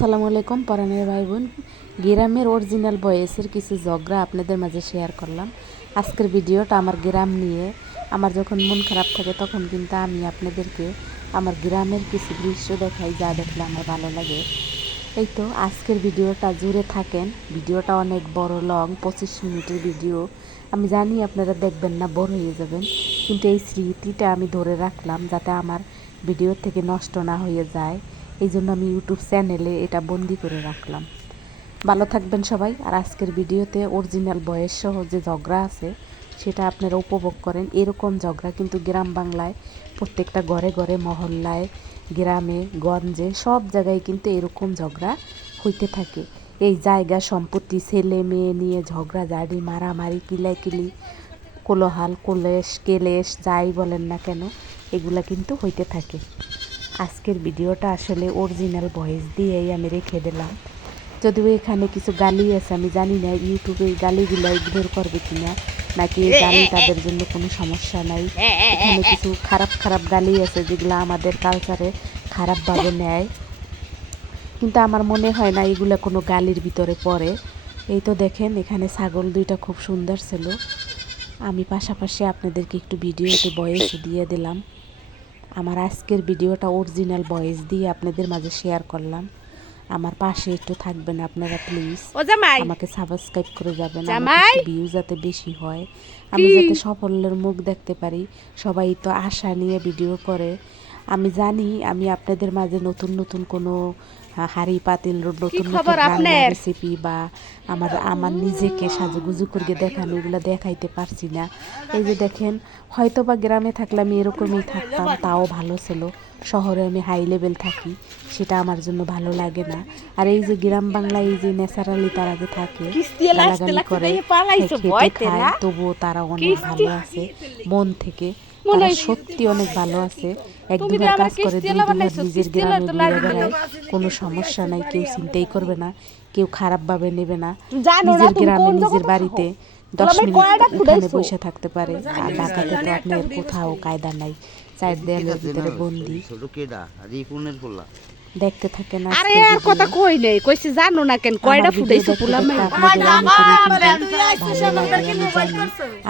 আসসালামু আলাইকুম, পরানের ভাই বোন গ্রামের অরিজিনাল বয়েসের কিছু ঝগড়া আপনাদের মাঝে শেয়ার করলাম। আজকের ভিডিওটা আমার গ্রাম নিয়ে। আমার যখন মন খারাপ থাকে, তখন কিন্তু আমি আপনাদেরকে আমার গ্রামের কিছু দৃশ্য দেখাই যা দেখলে আমার ভালো লাগে। এই তো আজকের ভিডিওটা জুড়ে থাকেন। ভিডিওটা অনেক বড় লং পঁচিশ মিনিটের ভিডিও। আমি জানি আপনারা দেখবেন না বড় হয়ে যাবেন। কিন্তু এই স্মৃতিটা আমি ধরে রাখলাম যাতে আমার ভিডিও থেকে নষ্ট না হয়ে যায়। এই জন্য আমি ইউটিউব চ্যানেলে এটা বন্দি করে রাখলাম। ভালো থাকবেন সবাই, আর আজকের ভিডিওতে অরিজিনাল বয়স সহ যে ঝগড়া আছে, সেটা আপনারা উপভোগ করেন। এরকম ঝগড়া কিন্তু গ্রাম বাংলায়, প্রত্যেকটা ঘরে ঘরে, মহল্লায়, গ্রামে, গঞ্জে, সব জায়গায় কিন্তু এরকম ঝগড়া হইতে থাকে। এই জায়গা সম্পত্তি, ছেলে মেয়ে নিয়ে ঝগড়া ঝাড়ি মারামারি, কিলাকিলি, কোলোহাল, কোলেশ, কেলেশ, যাই বলেন না কেন, এগুলা কিন্তু হইতে থাকে। আজকের ভিডিওটা আসলে অরিজিনাল ভয়েস দিয়েই আমি রেখে দিলাম। যদিও এখানে কিছু গালি আছে আমি জানি না ইউটিউবে এই গালিগুলো ইগনোর করবে কিনা নাকি এই গালি তাদের জন্য কোনো সমস্যা নাই। এখানে কিছু খারাপ খারাপ গালি আছে যেগুলো আমাদের কালচারে খারাপভাবে নেয়। কিন্তু আমার মনে হয় না এগুলো কোনো গালির ভিতরে পড়ে। এই তো দেখেন এখানে ছাগল দুইটা খুব সুন্দর ছিল। আমি পাশাপাশি আপনাদেরকে একটু ভিডিওতে বয়স দিয়ে দিলাম। আমার আজকের ভিডিওটা অরিজিনাল ভয়েস দিয়ে আপনাদের মাঝে শেয়ার করলাম। আমার পাশে একটু থাকবেন আপনারা প্লিজ ও জামাই! আমাকে সাবস্ক্রাইব করে যাবেন। আমার ভিউ যাতে বেশি হয়। আমি যাতে সাফল্যের মুখ দেখতে পারি। সবাই তো আশা নিয়ে ভিডিও করে। আমি জানি আমি আপনাদের মাঝে নতুন নতুন কোনো হাঁড়ি পাতিল নতুন নতুন রেসিপি বা আমার আমার নিজেকে সাজুগুজু করে দেখানো এগুলো দেখাইতে পারছি না। এই যে দেখেন হয়তো বা গ্রামে থাকলে আমি এরকমই থাকতাম তাও ভালো ছিল। শহরে আমি হাই লেভেল থাকি সেটা আমার জন্য ভালো লাগে না। আর এই যে গ্রাম বাংলায় এই যে ন্যাচারালি তারা যে থাকে গালাগালি করে খেতে খায়, তবুও তারা অনেক ভালো আছে মন থেকে। তারা সত্যি অনেক ভালো আছে। এক দুবার কাজ করে দুই দুবার নিজের গ্রামে ঘুরে বেড়ায়। কোনো সমস্যা নাই কেউ চিন্তাই করবে না কেউ খারাপভাবে নেবে না। নিজের গ্রামে নিজের বাড়িতে দশ মিনিট ওখানে উঠানে বসে থাকতে পারে। আর ঢাকাতে তো আপনার কোথাও কায়দা নাই। চার দেয়ালের ভিতরে বন্দি। দেখতে থাকে না আরে আর কথা কই নেই কইছি জানো না কেন কয়টা ফুটাইছো পুলাম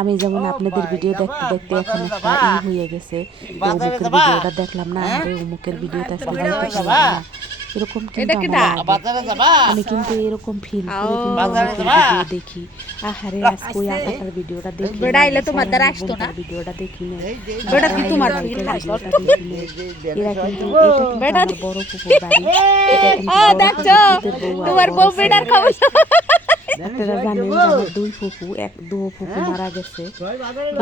আমি যেমন আপনাদের ভিডিও দেখতে দেখতে এখন একটা ই হয়ে গেছে। অমুকের ভিডিওটা দেখলাম না আরে অমুকের ভিডিওটা দেখতে পারলাম না। এরকম আমি কিন্তু এরকম ফিল দেখি। আহারে আজকে ওই আকাশের ভিডিওটা দেখি? ভিডিওটা দেখি না বেটা কি তোমার। এরা কিন্তু কিন্তু বেড়া- কুকুর বাড়ি। তোমার বউ বেটার খবর। আপনারা জানেন আমার দুই ফুফু এক দু ফুফু মারা গেছে।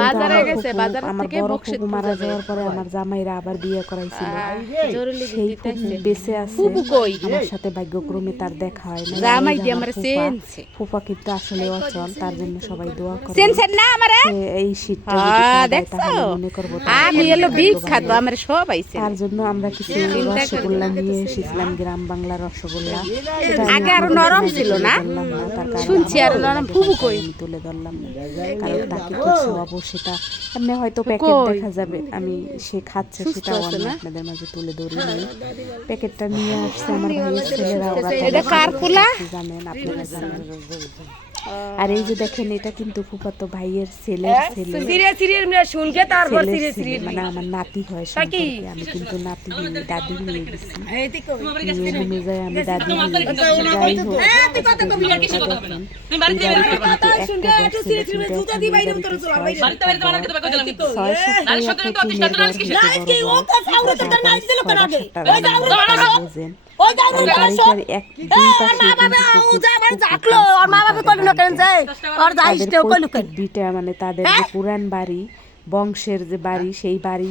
বাজারে গেছে, বাজার থেকে বক্সে মারা যাওয়ার পরে আমার জামাইরা আবার বিয়ে করাইছিল। জরুরি সেই ফুফু বেঁচে আছে। ফুফু কই? আমার সাথে ভাগ্যক্রমে তার দেখা হয় না জামাই দিয়ে আমার আমার ফুফা, কিন্তু আসলে অচল তার জন্য সবাই দোয়া করে। সেনসেন না আমারে? এই শীতটা হ্যাঁ, দেখছ? মনে করব আমি এলো বিখ্যাত। আমার সব আইছে তার জন্য আমরা কিছু রসগোল্লা নিয়ে এসেছিলাম গ্রাম বাংলার রসগোল্লা। সেটা আগে আরও নরম ছিল না? তার শুনছি আরও কই? আমি তুলে ধরলাম না কারণ তাকে কি খাওয়াবো সেটা এমনি হয়তো প্যাকেট দেখা যাবে আমি সে খাচ্ছে সেটাও আমি আপনাদের মাঝে তুলে ধরি নাই প্যাকেটটা নিয়ে আসছে আমার ভাইয়ের ছেলেরা ওরা এটা কার কুলা? জানেন আপনারা জানেন। আর এই যে দেখেন এটা কিন্তু ফুফাতো ভাইয়ের ছেলের ছেলে। সিরিয়াস সিরিয়াস মিয়া শুনকে তারপর ছেলের সিরিয়াস সিরিয়াস মানে আমার নাতি হয় সম্পর্কে আমি কিন্তু নাতি হইনি দাদি হয়ে গেছি নিয়ে যাই আমি দাদি হয়ে গেছি যাই হোক। তাদের মানে তাদের যে পুরান বাড়ি বংশের যে বাড়ি সেই বাড়ি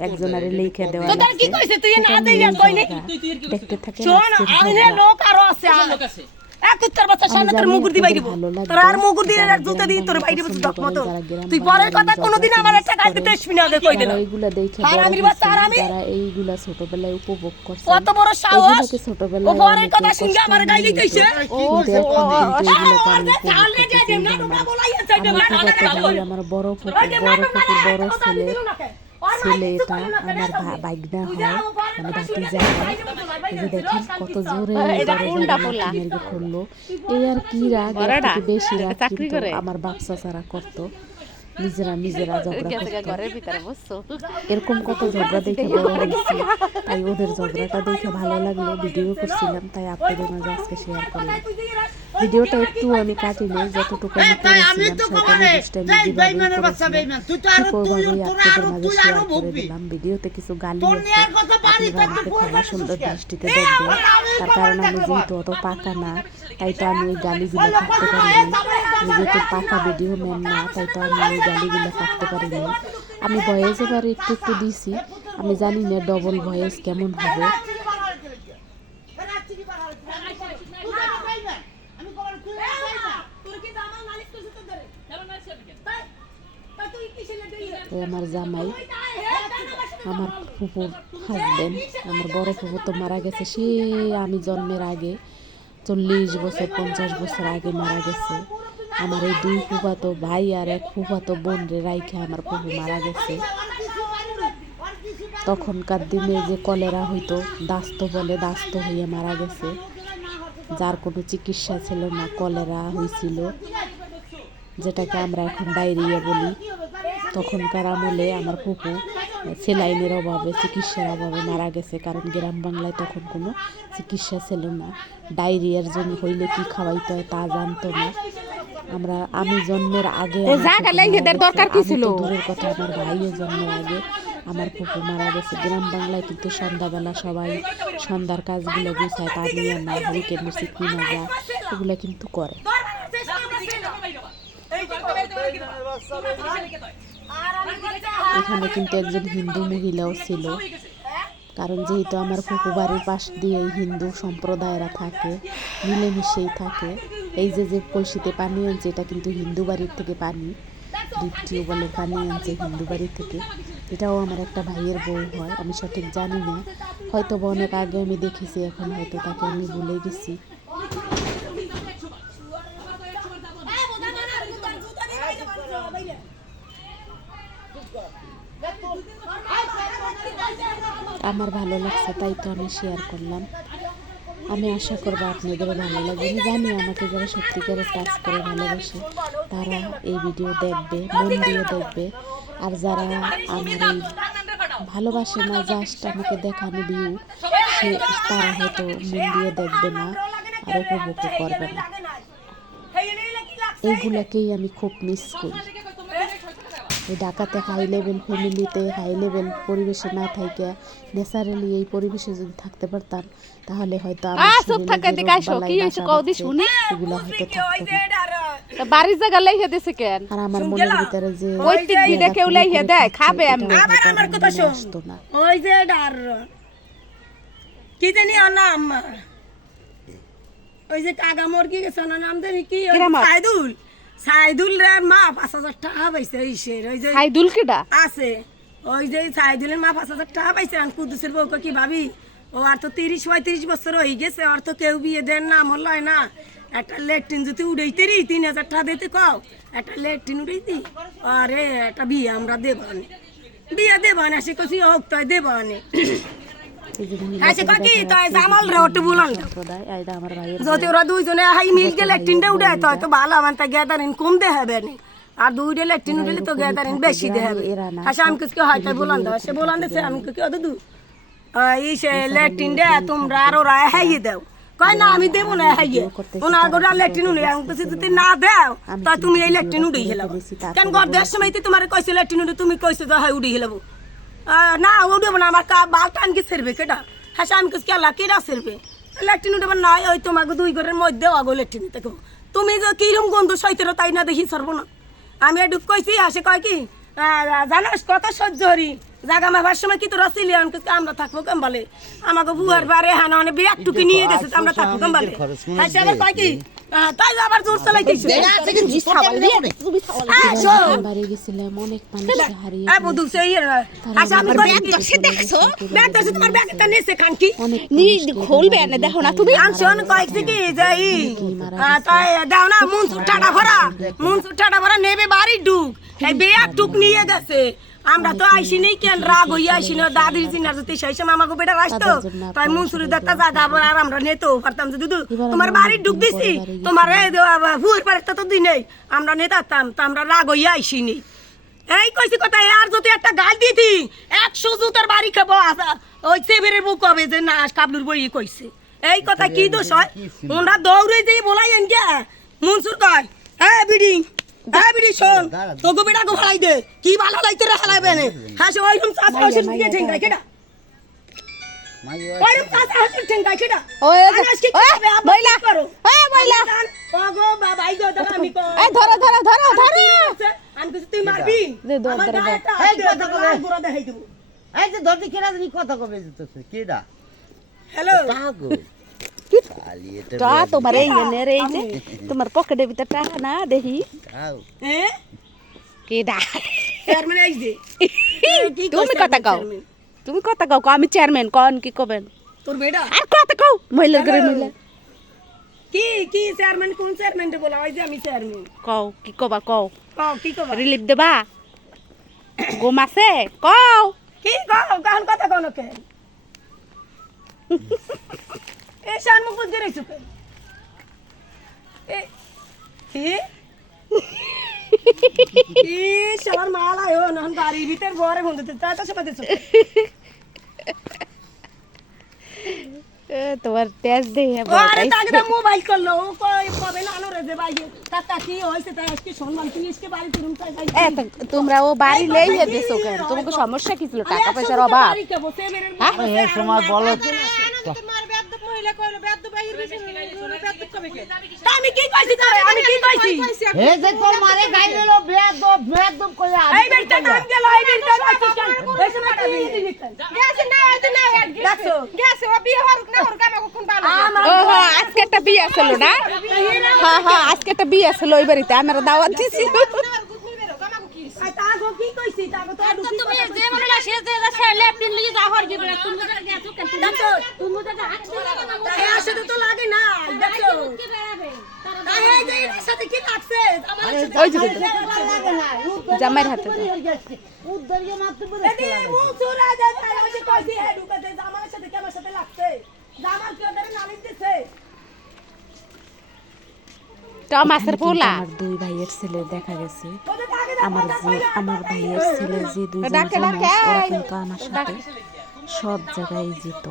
একজনের লেখে দেওয়া। দেখতে থাকে লোক আরও আছে। এক উত্তর বাচ্চা সামনে তোর মুগুর দি বাইরে তোর আর মুগুর দিয়ে আর জুতা দিয়ে তোর বাইরে বসে দক মতো তুই পরের কথা কোনোদিন আমার একটা গাইতে দেশবি না আগে কই দিলাম এইগুলা দেখে আর বড় আমি বাচ্চা আর আমি? এইগুলা ছোটবেলায় উপভোগ করছে। কত বড় সাহস? ছোটবেলায় ও পরের কথা আমার গাই দিতেছে। আমার বড় ছেলে ছেলে এটা আমার বাইগনা হয় মানে ভাতিজা হয় যে দেখেন কত জোরে করল এই আর কি রাগ বেশি রাগ আমার বাপ চাচারা করতো নিজেরা নিজেরা ঝগড়া করতো এরকম কত ঝগড়া দেখে বড় হয়েছি তাই ওদের ঝগড়াটা দেখে ভালো লাগল ভিডিও করছিলাম তাই আপনাদের মাঝে আজকে শেয়ার করলাম ভিডিওটা একটু আমি কাটিনি যতটুকু আমি করেছিলাম আপনাদের মাঝে শেয়ার করে দিলাম ভিডিওতে কিছু গালি আছে আপনারা আমাকে ক্ষমা সুন্দর দৃষ্টিতে দেখবেন তার কারণ আমি যেহেতু অত পাকা না তাই তো আমি ওই গালিগুলো থাকতে পারিনি যেহেতু পাকা ভিডিও ম্যান না তাই তো আমি ওই গালিগুলো থাকতে পারিনি আমি ভয়েস এবার একটু একটু দিছি আমি জানি না ডবল ভয়েস কেমন হবে তো আমার জামাই, আমার ফুপুর হাজবেন্ড আমার বড় ফুপু তো মারা গেছে। সে আমি জন্মের আগে, চল্লিশ বছর, পঞ্চাশ বছর আগে মারা গেছে। আমার এই দুই ফুফাতো ভাই আর এক ফুফাতো বোন রে রাইখে আমার ফুপু মারা গেছে। তখনকার দিনে যে কলেরা হইতো, দাস্ত বলে দাস্ত হয়ে মারা গেছে। যার কোনো চিকিৎসা ছিল না, কলেরা হয়েছিল যেটাকে আমরা এখন ডায়রিয়া বলি। তখনকার আমলে আমার ফুপু সেলাইনের অভাবে চিকিৎসার অভাবে মারা গেছে। কারণ গ্রাম বাংলায় তখন কোনো চিকিৎসা ছিল না। ডায়রিয়ার জন্য হইলে কি খাওয়াইতে হয় তা জানতো না। আমরা আমি জন্মের আগে। দরকার কি ছিল? দূরের কথা আমার ভাইও জন্মের আগে আমার ফুপু মারা গেছে। গ্রাম বাংলায় কিন্তু সন্ধ্যাবেলা সবাই সন্ধ্যার কাজগুলো গুছায় তা নিয়ে না হরিকেনের চিকনি মাজা এগুলো কিন্তু করে। এখানে কিন্তু একজন হিন্দু মহিলাও ছিল। কারণ যেহেতু আমার ফুপু বাড়ির পাশ দিয়ে হিন্দু সম্প্রদায়েরা থাকে, মিলেমিশেই থাকে, এই যে যে কলসিতে পানি আনছে, এটা কিন্তু হিন্দু বাড়ির থেকে পানি ডিপ টিউবওয়েলের পানি আনছে হিন্দু বাড়ি থেকে। এটাও আমার একটা ভাইয়ের বউ হয়, আমি সঠিক জানি না। হয়তো বা অনেক আগে আমি দেখেছি, এখন হয়তো তাকে আমি ভুলে গেছি। আমার ভালো লাগছে, তাই তো আমি শেয়ার করলাম। আমি আশা করব আপনাদেরও ভালো লাগবে। আমি জানি আমাকে যারা সত্যিকারের টাচ করে ভালোবাসে, তারা এই ভিডিও দেখবে, মন দিয়ে দেখবে। আর যারা আমার এই ভালোবাসে না জাস্ট আমাকে দেখানো ভিউ সে তারা হয়তো মন দিয়ে দেখবে না আর উপভোগ করবে না। এইগুলাকেই আমি খুব মিস করি। ঢাকাতে হাই লেভেল ফ্যামিলিতে হাই লেভেল পরিবেশে না থাইকে ন্যাচারালি এই পরিবেশে যদি থাকতে পারতাম তাহলে হয়তো থাকা? এগুলো হয়তো থাকতো। তা জায়গা লাইহে দিছে কেন? আর আমার মনের ভিতরে যে পৈতৃক বিদে কেউ লাইহে দেয় খাবে আমি। আবার আমার কথা শোন। ওই যে ডার কি জানি আর নাম? ওই যে কাগা মুরগি গেছে না নাম জানি কি? ওই? সাইদুল সাইদুল রে মা পাঁচ হাজার টাকা পাইছে ইসের ওই যে হাই দুলকিডা আছে। ওই যে সাইদুলের মা পাঁচ হাজার টাকা পাইছে আর কুদ্দুসের বউকে কি ভাবি? ও আর তো তিরিশ পঁয়ত্রিশ বছর হয়ে গেছে আর তো কেউ বিয়ে দেন না আমার লয় না। একটা লেট্রিন যদি উড়াইতে রি তিন হাজার টাকা দিতে কও? একটা লেট্রিন উড়াইতি? আরে একটা বিয়ে আমরা দেবানি বিয়ে দেবানি সে কছি হোক তো দেবানি আচ্ছা উড়ায় আমি দেবো না হাইয়ে তুমি এই লেট্রিন উড়ে হেলাবো কেন দেওয়ার সময় তোমার কইছে লেট্রিন উড়ে তুমি কইছে যে হাই উড়ে হেলাবো না উড়ে না আমার কা বাল টান কি সেরবে কেটা হ্যাঁ আমি কিছু কেলা কেটা সেরবে লেট্রিন উঠে না ওই তোমাকে দুই ঘরের মধ্যে আগো লেট্রিন দেখো তুমি যে কিরম গন্ধ সইতেরো তাই না দেখি সরবো না। আমি একটু কইছি আসে কয় কি জানাস কত সহ্য হরি জাগা মাভার সময় কি তোরা ছিলি? আমরা থাকব কেম বলে আমাকে বুয়ার বারে হ্যাঁ অনেক বিরাট টুকি নিয়ে গেছে আমরা থাকব কেম বলে হ্যাঁ সে আবার কয় কি তাই আবার জোর চালাইতেছে। হ্যাঁ, বাড়ি গেছিলাম অনেক হারিয়ে আচ্ছা, আমি? ব্যাগ তোমার নি খুলবে না দেখো না তুমি। আমি শোন কয়েকটি কি যে ই, আহ, তাই দাও না মুন সুটাটা ভরা। মুন সুটাটা ভরা নেবে বাড়ি ডুক এই বেয়া টুক নিয়ে গেছে। আমরা তো আইসি নেই কেন? রাগ হইয়া আইসি না দাদির জিনার যদি সেই সময় আমাকে বেটা আসতো তাই মনসুরি দেখতে জায়গা আবার আর আমরা নেতো পারতাম যে দুদু তোমার বাড়ির ঢুক দিছি। বাড়ি তোমার ভুয়ের পারে তো দিই নেই। আমরা নেতাতাম তো আমরা রাগ হইয়া আইসি নেই। এই কইছি কথা আর যদি একটা গাল দিতি একশো জুতার বাড়ি খাব। ওই সেবেরের বুক হবে যে না কাবলুর বই কইছে। এই কথা কি দোষ হয়? ওরা দৌড়ে দিয়ে বলাই এন কে মনসুর কয় হ্যাঁ বিডি। হ্যাঁ বিডি শোন তোকে বেটা গো ভাড়াই দে। কি ভালো লাগতে রে হালাইবে না হ্যাঁ সে ওইরকম চাষ হাসির দিয়ে ঠেঙ্গাই মাই ওইরকম চাষ হাসির ঠেঙ্গাই কেডা? ওই মহিলা। ওই, মহিলা। ওগো বাবা গো দাদা আমি কই? এই ধরো ধরো ধরো ধরো। আমি কিছু তুই মারবি? দে, দে, আমার দে, দে। গায়ে একটা এই কথা দিয়ে কবে? দেখাই দেবো। এই যে ধরতে কেরা জানি কথা কবে যেতেছে কেডা? হ্যালো আলি এটা টা তোমার এই এনের এই যে তোমার পকেটের ভিতরে টাকা না দেখি খাও হ্যাঁ কি দা চেয়ারম্যান আইস দে কি তুমি কইছে কথা কও চেয়ারম্যান? তুমি কথা কও কও, আমি চেয়ারম্যান কন কি কবেন তোর বেটা আর কথা কও মহিলার ঘরে Hello? মহিলা কি কি চেয়ারম্যান কোন চেয়ারম্যান রে বলা হয় যে আমি চেয়ারম্যান কও কি কবা কও কও কি কবা রিলিফ দেবা ঘুম আছে কও কি কও কাহন কথা কোন কে এ শান মুখ বুঝ গেরে চুকে এ কি কি শালার মাল আয়ো নন বাড়ির ভিতর বরে বন্ধুতে তা তো সবাই দেছো? এ, তোমার তেজ দেহে ও আরে তাকে তো মোবাইল করল ও কই কবে না আনো রে যে ভাই কাকা কি হইছে তাই আজকে সম্মান আজকে বাড়ি তুই তাই ভাই এ, তো তোমরা ও বাড়ি লেই দিছো কেন? তোমাকে সমস্যা কি ছিল? টাকা পয়সার অভাব। হ্যাঁ? এই সময় বলো আমি কি কইছি তোরে আমি কি কইছি হে যে তোর মারে গাই দিল বেয়াদব বেয়াদব কইয়া এই বেটা নাম গেল এই বেটা কইছিস কেন এই সময় কি দিবি কেন দেখছ আমার ও হ্যাঁ আজকে একটা বিয়ে ছিল না হ্যাঁ হ্যাঁ আজকে একটা বিয়ে ছিল ওই বাড়িতে আমরা দাওয়াত দিছি আর তাগো কি কইছি? তাগো তো আদু কি কথা কইছি? দেখছ? তাই আসলে তো লাগে না দেখছ? তাই এই যে এর সাথে কি লাগছে? আমার সাথে ওই যে লাগছে। জামাইয়ের হাতে দাও। উদ্ধারিয়ে মারতে এদি মুখ চুরা দে ভাই আমি কইছি হে ঢুকাতে জামার সাথে কেমন সাথে লাগছে? জামার কি ওদের নালিশ দিছে? মাছের পোলা। আমার দুই ভাইয়ের ছেলে দেখা গেছে। আমার যে আমার ভাইয়ের ছেলে যে দুই ডাকে, ওরা কিন্তু আমার সাথে সব জায়গায় যেত।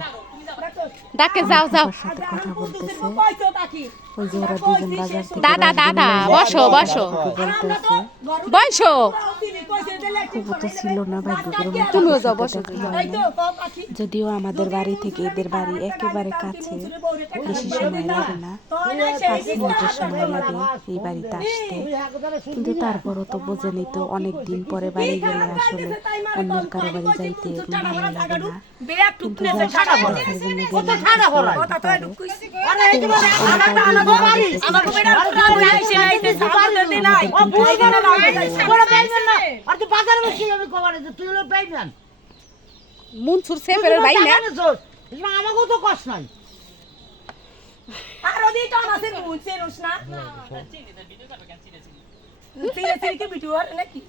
ডাকে যাও যাও। সাথে কথা বলতেছে। ওই যে ওরা দুজন বাজার থেকে দাদা দাদা বসো বসো। বসো তো ছিল না ভাগ্যক্রমে তুমিও যাও, বসো, দেখা নাই। যদিও আমাদের বাড়ি থেকে এদের বাড়ি একেবারে কাছে। বেশি সময় লাগে না। পাঁচ মিনিটের সময় লাগে। এই বাড়িতে আসতে। কিন্তু তারপরও তো বোঝেনি তো অনেক দিন পরে বাড়ি গেলে আসলে অন্যের কারও বাড়ি যাইতে ভালো লাগে না। কিন্তু জন্য গেলে কথা তো একটু কইছি আর তুই বাজারে বসে আমি কবারে যে তুই হলো পাইবেন মুনসুর সেপের ভাই না? আমাকেও তো কষ্ট নাই। আর ওদি তো আমাদের বুঝছে রোশনা তিরে তিরে কি ভিডিও আর নাকি?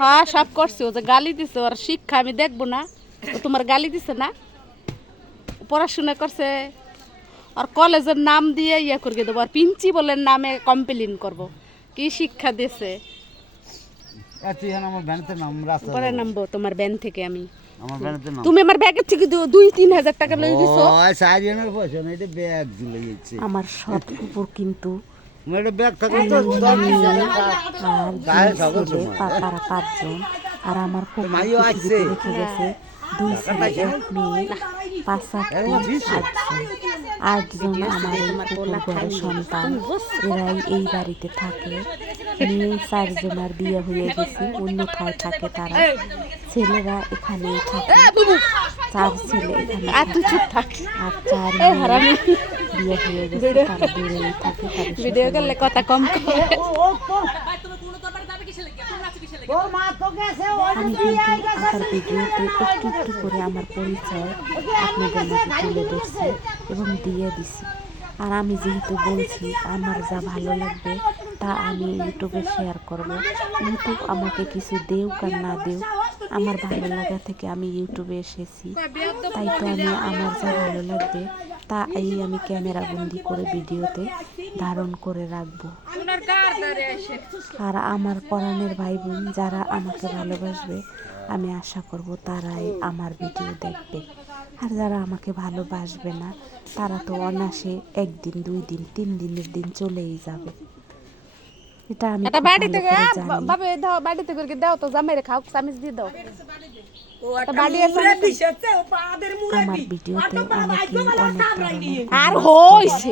হ্যাঁ সব করছে ও যে গালি দিছে ওর শিক্ষা আমি দেখব না। তোমার গালি দিছে না? পড়াশোনা করছে। আর কলেজের নাম দিয়ে ইয়ে করে দেবো। আর প্রিন্সিপালের নামে কমপ্লেন করব। কি শিক্ষা দিয়েছে নামবো তোমার ব্যান থেকে আমি। তুমি আমার ব্যাগের থেকে দুই তিন হাজার টাকা লই দিছো। কুকুর কিন্তু। আর তারা পাঁচজন। আমার কুকুর মাইও পৃথিবীতে আসছে। রেখে গেছে। দুই ছেলে এক মেয়ে। পাঁচ আটজন আটজন আমার ঘরের সন্তান এরাই এই বাড়িতে থাকে। মেয়ে চারজনের বিয়ে হয়ে গেছে অন্যথায় থাকে তারা। ছেলেরা এখানেই থাকে। চার ছেলে এখানে থাক। আর চার হারামি। বিয়ে হয়ে গেছে তারা থাকে ভিডিও করলে কথা কম কর আমি কিন্তু ভিডিওতে একটু করে আমার পরিচয় আপনাদের তুলে ধরছি এবং দিয়ে দিছি। আর আমি যেহেতু বলছি, আমার যা ভালো লাগবে তা আমি ইউটিউবে শেয়ার করব। ইউটিউব আমাকে কিছু দেউক আর না দেউক, আমার ভালো লাগা থেকে আমি ইউটিউবে এসেছি। তাই তো আমি আমার যা ভালো লাগবে তা এই আমি ক্যামেরা বন্দি করে ভিডিওতে ধারণ করে রাখব। আর আমার পরাণের ভাই বোন যারা আমাকে ভালোবাসবে, আমি আশা করব তারাই আমার ভিডিও দেখবে। আর যারা আমাকে ভালোবাসবে না, তারা তো অনাসে একদিন, দুই দিন, তিন দিনের দিন চলেই যাবে। এটা আমি এটা খুব বাড়ি ভালো থেকে করে জানি। বাবে দাও বাড়িতে করে দাও তো জামাইরে খাও চামিচ দিয়ে দাও। আমার ভিডিওতে আর তো বাবা অনেকেই অনেক সামলাই নিয়ে। ধরনের আর হইছে।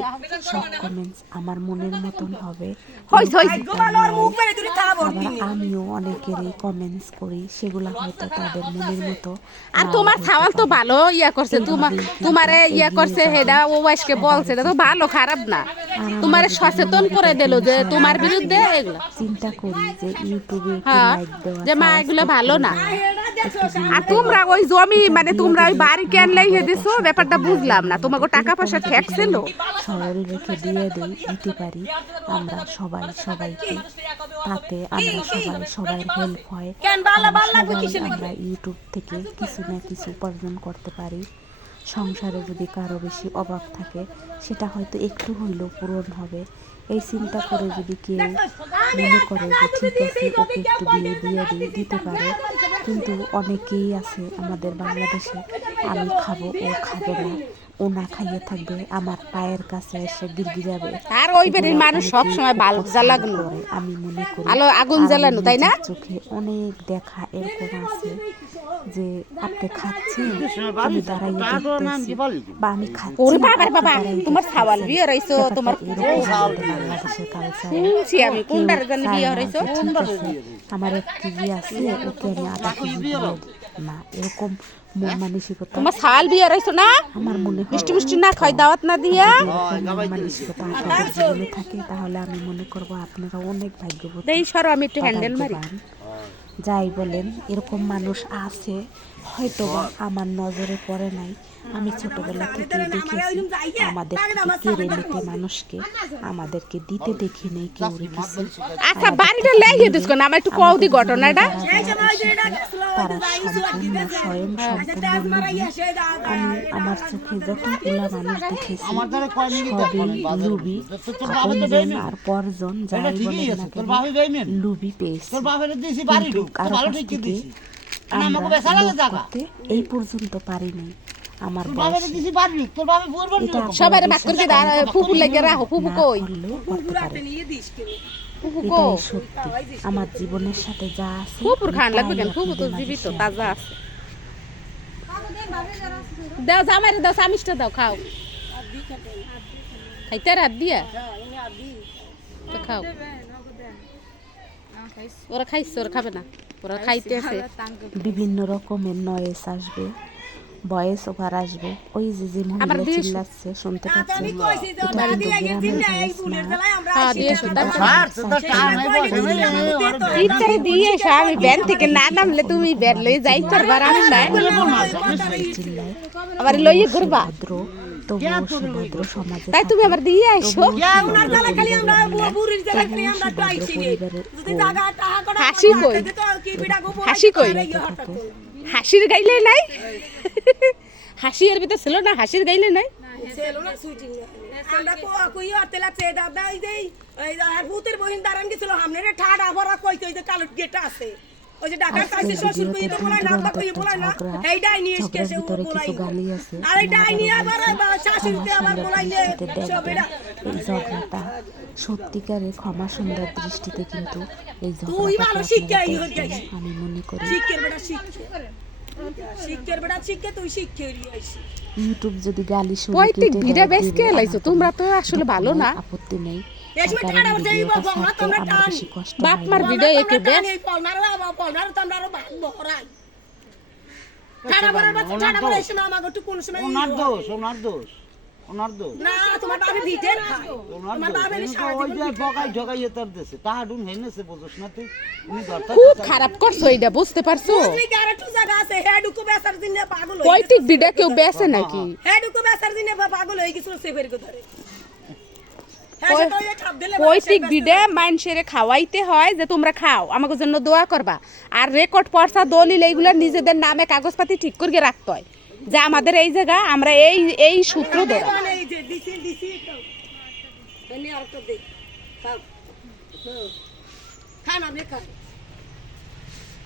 সব কমেন্টস আমার মনের মতন হবে। আমিও অনেকেরই কমেন্টস করি সেগুলো হয়তো তাদের মনের মতো। আর তোমার ছাওয়াল তো ভালো ইয়া করছে তোমার তোমারে ইয়া করছে হেডা ও ওয়াইসকে বলছে এটা তো ভালো খারাপ না। তোমারে সচেতন করে দিল যে তোমার বিরুদ্ধে চিন্তা করি যে ইউটিউবে হ্যাঁ, লাইক দেওয়া যে মা এগুলো ভালো না। আর তোমরা ওই জমি মানে তোমরা ওই বাড়ি কেন লাইহে দিছো ব্যাপারটা বুঝলাম না। তোমাকে টাকা পয়সা ঠেক ছিল সরল রেখে দিয়ে দেই দিতে পারি। আমরা সবাই সবাইকে তাতে আমরা সবাই সবাই হেল্প হয়। আমরা ইউটিউব থেকে কিছু না কিছু উপার্জন করতে পারি। সংসারে যদি কারও বেশি অভাব থাকে সেটা হয়তো একটু হইলেও পূরণ হবে। এই চিন্তা করে যদি কেউ মনে করে যে ঠিক আছে, ওকে একটু বিয়ে দিয়ে দিই, দিতে পারে। কিন্তু অনেকেই আছে আমাদের বাংলাদেশে, আমি খাব, ও খাবে না। ও না খাইয়ে থাকবে আমার পায়ের কাছে এসে গিরগিরাবে আর ওই বাড়ির মানুষ সব সময় বাল জ্বালাগুলো আমি মনে করি আলো আগুন জ্বালানো, তাই না? চোখে অনেক দেখা এরকম আছে যে আপনি খাচ্ছেন আমি দেখতেছি বা আমি খাচ্ছি ওরে বাবা বাবা তোমার বিয়ে রইছো তোমার বাংলাদেশের কালচার শুনছি আমি কোনটার জন্য বিয়ে হইছো? আমার এক কেজি আছে ওকে আমি আধা কেজি দিয়ে দিই। না এরকম মন মানসিকতা তোমার ছাওয়াল বিয়ে রইছো না? আমার মনে হয় মিষ্টি মিষ্টি না খাই দাওয়াত না দিয়া? মন মানসিকতা আপনাদের থাকে তাহলে আমি মনে করব আপনারা অনেক ভাগ্যবতী। এই সরো আমি একটু হ্যান্ডেল মারি। যাই বলেন এরকম মানুষ আছে হয়তো আমার নজরে পড়ে নাই। আমি ছোটবেলা থেকে দেখেছি আমাদের থেকে কেড়ে নিতে মানুষকে আমাদেরকে দিতে দেখি নেই কেউ রেখেছে আচ্ছা বাড়িটা লেগে দিস না আমার একটু কও দি ঘটনাটা তারা সম্পূর্ণ স্বয়ং সম্পূর্ণ। আমি আমার চোখে যতগুলা মানুষ দেখেছি সবই লুবি আপনজন আর পরজন যাই বলেন না কেন লুবি পেয়েছি কিন্তু কারও কাছ থেকে আমরা এই পর্যন্ত পারি নাই আমার সবাই বাক করে ফুপু লেগে রাখো ফুপু কই? সত্যি। আমার জীবনের সাথে যা আছে ফুপুর খান লাগবে কেন? ফুপু তো জীবিত তাজা আছে। দাও জামাইরে দাও সামিসটা দাও খাও। খাইতে রাত দিয়া তো খাও। ওরা খাইছে ওরা খাবে না। ওরা খাইতেছে। বিভিন্ন রকমের নয়েস আসবে। ভয়েস ওভার আসবে। ওই যে যে মহিলা চিল্লাচ্ছে শুনতে পাচ্ছেন? আমি এটা দিয়ে গেছি গ্রামের না এই voice বুনের না। জ্বালায় আমরা হ্যাঁ দিয়ে আমি ব্যান থেকে না নামলে তুমি ব্যান লয়ে যাই পারবা রাস্তায় চিল্লায় আবার লইয়ে ঘুরবা। তাই তুমি আবার দিয়ে করা হাসি কই? হাসি কই? হাসির গাইলে নাই? হাসি এর ভিতর ছিল না হাসির গাইলে নাই? ছেলো না। সুইটিং আমরা কো কই হতে লাগছে দাদা ওই যে ওই যে আর ভূতের বহিন দাঁড়ান গেছিল হামনে ঠাডা ভরা কইতে ওই গেট আছে। ওই যে ঢাকার কাছে শ্বশুর কই তো বলাই না আব্বা কই বলাই না। এই ডাইনি এসকে ঝগড়ার সে ভিতরে বলাই কিছু গালি আছে। আর এই ডাইনি আবার শাশুড়িতে আবার বলাই নে সব দেখবেন এরা এই ঝগড়াটা সত্যিকারে ক্ষমা সুন্দর দৃষ্টিতে কিন্তু এই হয়ে। আমি মনে করি। শিক্ষের শিক্ষে ইউটিউব যদি গালি শুনে পৈতৃক কেটে বেশ কে লাইছো? তোমরা তো আসলে ভালো না। আপত্তি নেই। টান। বেশি বাপ মার ভিডিও একে বেশ ঠাড়া বড়ার বাচ্চা ঠাড়া বড় এসে আমাকে একটু কোন সময় ওনার দোষ ওনার দোষ। ওনার দোষ? না তোমার খায় তোমার সারা জীবন হেনেছে বুঝছ না তুই। খুব খারাপ করছ এটা বুঝতে পারছ? বুঝলি কি আর জায়গা আছে। হেডুকু বেসার দিনে পাগল পৈতৃক ভিডিও কেউ বেছে নাকি? হেডুকু বেসার দিনে পাগল গেছিল সেফের ধরে সে তো এই ঠাপ দিলে বিডে মানুষের খাওয়াইতে হয় যে তোমরা খাও? আমাকে জন্য দোয়া করবা। আর রেকর্ড পর্সা দলিল এইগুলো নিজেদের নামে কাগজপাতি ঠিক করে রাখতে হয়। যে আমাদের এই জায়গা, আমরা এই এই সূত্র ধরে।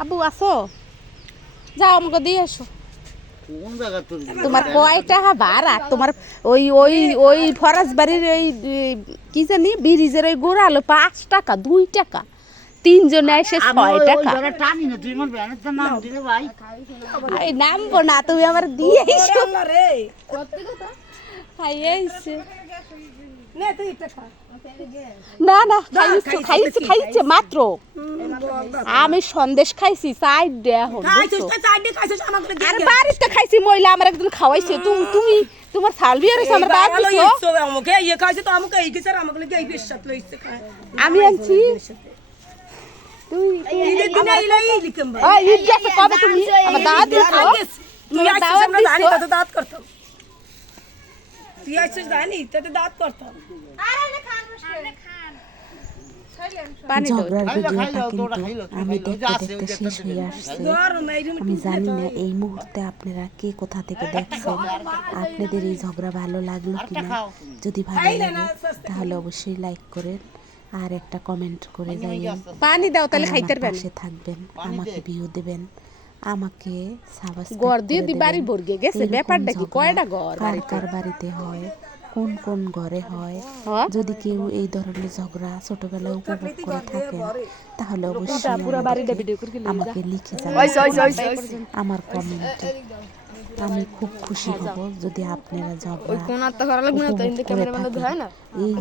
আবু, আসো। যাও, আমাকে দিয়ে আসো। তোমার কয় টাকা ভাড়া তোমার ওই ওই ওই ফরাজ বাড়ির ওই কি জানি, ব্রিজের ওই গোড়ালো, পাঁচ টাকা, দুই টাকা। তিনজনে এসে ছয় টাকা। নামবো না তুমি আমার দিয়ে নে না না খাইছে খাইছে খাইছে মাত্র। আমি সন্দেশ খাইছি সাইড দেয়া হল আরে বাড়িতে খাইছি মহিলা আমার একদিন খাওয়াইছে। তুমি তুমি তোমার সাল আর আমার বাদ দিছো? আমাকে ইয়ে খাইছে তো আমাকে এই কিছু আমাকে লাগে এই বিশ্বাস লইছে খায়। আমি আনছি। কবে তুমি আমার দাওয়াত দিছো? তুই দাওয়াত দিছো? কত দাঁত করতাম? তুই আইছিস জানি তোতে দাঁত করতাম। পানি দাও। ঝগড়ার ভিডিওটা কিন্তু তোরা খাইলো, তুই আমি দেখতে দেখতে শেষ হয়ে আসছে। এই আমি জানি না এই মুহূর্তে আপনারা কে কোথা থেকে দেখছেন আপনাদের এই ঝগড়া ভালো লাগল কিনা? যদি ভালো লাগে তাহলে অবশ্যই লাইক করেন। আর একটা কমেন্ট করে যাইয়েন পানি দাও তাহলে খাইতে পারবেন পাশে থাকবেন আমাকে ভিউ দেবেন আমাকে সাবস্ক্রাইব গড় দিয়ে দি বাড়ি বর্গে গেছে ব্যাপারটা কি কয়টা ঘর কার কার বাড়িতে হয় কোন কোন ঘরে হয় হ্যাঁ? যদি কেউ এই ধরনের ঝগড়া ছোটবেলায় উপভোগ করে থাকেন তাহলে অবশ্যই আমাকে লিখে জানাবেন আমার কমেন্টে আমি খুব খুশি হব যদি আপনারা ঝগড়া থাকেন। এই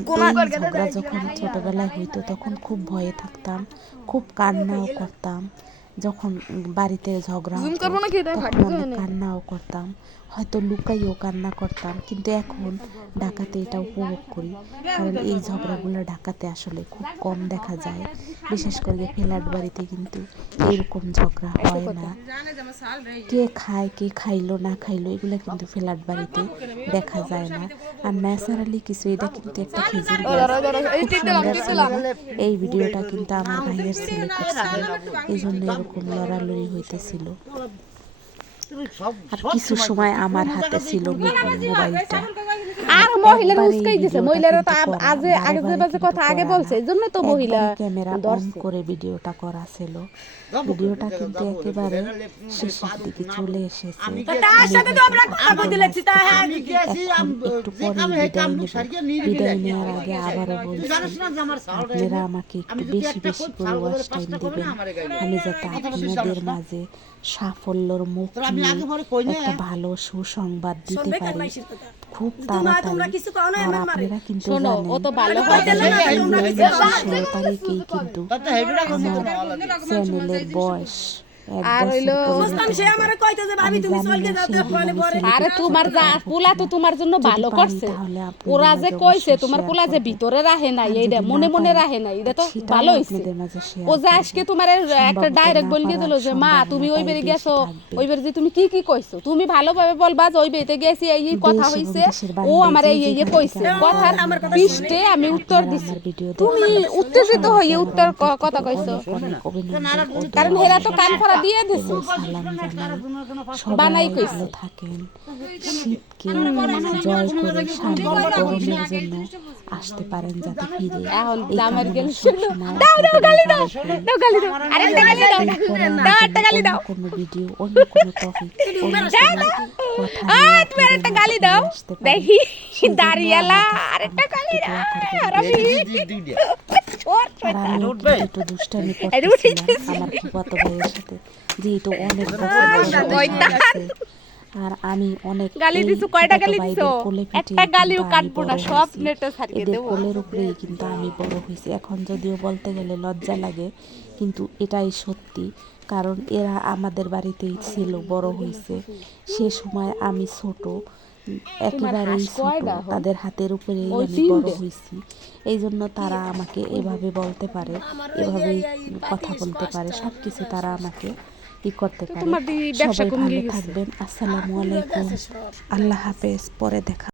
ঝগড়া যখন ছোটবেলায় হইতো তখন খুব ভয়ে থাকতাম খুব কান্নাও করতাম। যখন বাড়িতে ঝগড়া কান্নাও করতাম। হয়তো লুকাইও কান্না করতাম কিন্তু এখন ঢাকাতে এটা উপভোগ করি। কারণ এই ঝগড়াগুলো ঢাকাতে আসলে খুব কম দেখা যায়। বিশেষ করে ফ্ল্যাট বাড়িতে কিন্তু এরকম ঝগড়া হয় না। কে খায় কে খাইলো না খাইলো এগুলো কিন্তু ফ্ল্যাট বাড়িতে দেখা যায় না। আর ন্যাচারালি কিছু এটা কিন্তু একটা খেজুর এই ভিডিওটা কিন্তু আমার ভাইয়ের ছেলে করছিল এই জন্য এরকম লড়ালড়ি হইতেছিল। আর কিছু সময় আমার হাতে ছিল মোবাইলটা। আর মহিলার উস্কাই দিছে। মহিলারা তো আজে আগে যে বাজে কথা আগে বলছে না। এই জন্য তো মহিলা ক্যামেরা অন করে ভিডিওটা করা ছিল। ভিডিওটা কিন্তু একেবারে শেষের দিকে চলে এসেছে। হ্যাঁ। একটু পরে বিদায় নেওয়ার আগে আবারও বলছি জানিস না যে আমার সাউন্ড আপনারা আমাকে একটু বেশি বেশি করে ওয়াচ টাইম দিবেন। আমি যাতে আপনাদের মাঝে সাফল্যর মুখ একটা ভালো সুসংবাদ দিতে পারি। খুব তাড়াতাড়ি। কিছু কও না আর আপনারা কিন্তু জানেন তারিখেই কিন্তু তাতে আমার চ্যানেলের বয়স। আর হইলো- তোমার পোলা তো তোমার জন্য ভালো করছে। ওরা যে কইছে তোমার পোলা যে ভিতরে রাখে নাই এইটা মনে মনে নাই এটা তো ভালো হইছে। আপনাদের মাঝে share ও যা আজকে তোমার একটা ডাইরেক্ট বলে দিল যে মা তুমি ওই বেরে গেছো বেশি ওই বেরে যে তুমি কি কি কইছো? তুমি ভালোভাবে বলবা যে ওই বেতে গেছি এই কথা হইছে। ও আমার এই এই কইছে। কথার কথা পৃষ্ঠে আমি উত্তর দিছি। তুমি। উত্তেজিত হয়ে উত্তর কথা কইছো। কারণ হেরা তো কান ফাড়া দিয়ে দিছে। বানাই কইছে। থাকেন। শীতকে জয় করে গরমের জন্য আসতে পারেন যাতে ফিরে এখন জামার গেলে। দাও দাও গালি দাও দাও গালি দাও। আরে গালি দাও। দাও একটা গালি দাও। কোনো ভিডিও অন্য কোনো টপিক তুমি আর একটা গালি দাও। দেখি দাঁড়িয়েলা গালি দাও। দোয়া আর আমি ওর আর আমি একটু দুষ্টামি করতেছিলাম আমার ফুফাতো ভাইয়ের সাথে যেহেতু অনেক বছর আর আমি অনেক গালি দিছো, কয়টা গালি দিছো? একটা গালিও কাটবো না, সব নেটে ছাড়িয়ে দেবো। কোলের উপরেই কিন্তু আমি বড় হয়েছি। এখন যদিও বলতে গেলে লজ্জা লাগে কিন্তু এটাই সত্যি কারণ এরা আমাদের বাড়িতেই ছিল বড় হয়েছে। সে সময় আমি ছোট একেবারেই তাদের হাতের উপরে আমি বড় হয়েছি। এই জন্য তারা আমাকে এভাবে বলতে পারে এভাবেই কথা বলতে পারে সব কিছু তারা আমাকে ই করতে পারে। সবাই ভালো থাকবেন। আসসালামু আলাইকুম। আল্লাহ হাফেজ। পরে দেখা